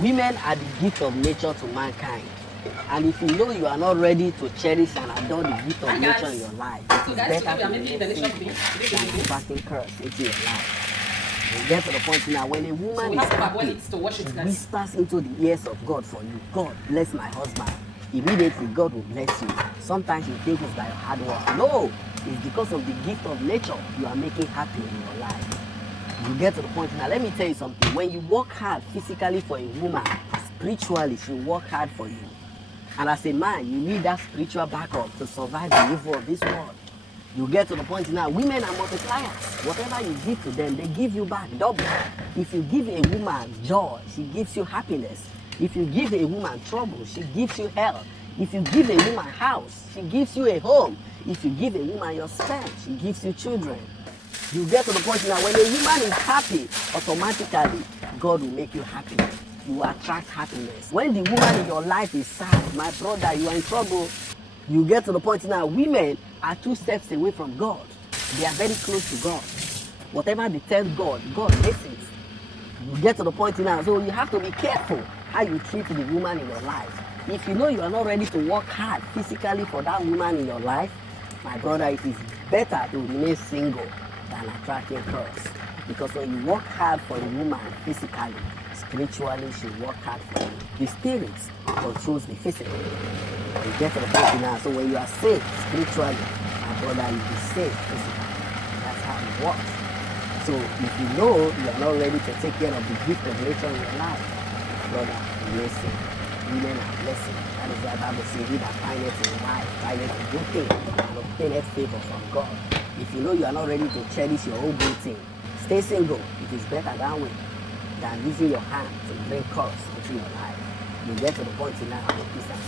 Women are the gift of nature to mankind. And if you know you are not ready to cherish and adore the gift of nature in your life, it is better to remain single than attracting curse into your life. You get to the point now, when a woman is happy, she whispers into the ears of God for you, God, bless my husband. Immediately, God will bless you. Sometimes you think it's by your hard work. No, it's because of the gift of nature you are making happy in your life. You get to the point now. Let me tell you something. When you work hard physically for a woman, spiritually she will work hard for you. And as a man, you need that spiritual backup to survive the evil of this world. You get to the point now, women are multipliers. Whatever you give to them, they give you back double. If you give a woman joy, she gives you happiness. If you give a woman trouble, she gives you health. If you give a woman house, she gives you a home. If you give a woman your sperm, she gives you children. You get to the point now, when a woman is happy, automatically, God will make you happy. You attract happiness. When the woman in your life is sad, my brother, you are in trouble. You get to the point now, women are 2 steps away from God. They are very close to God. Whatever they tell God, God listens. You get to the point now, so you have to be careful how you treat the woman in your life. If you know you are not ready to work hard physically for that woman in your life, my brother, it is better to remain single than attracting curse. Because when you work hard for a woman physically, spiritually she work hard for you. The spirit controls the physical. You get to the point now. So when you are saved spiritually, my brother, you be saved physically. That's how it works. So if you know you are not ready to take care of the gift of nature in your life, my brother, listen. Women are blessing. That is why the Bible says, he that findeth a wife, findeth a good thing, and obtaineth favor from God. If you know you are not ready to cherish your own good thing, stay single. It is better that way than using your hand to bring curse into your life. You get to the point in now, peace and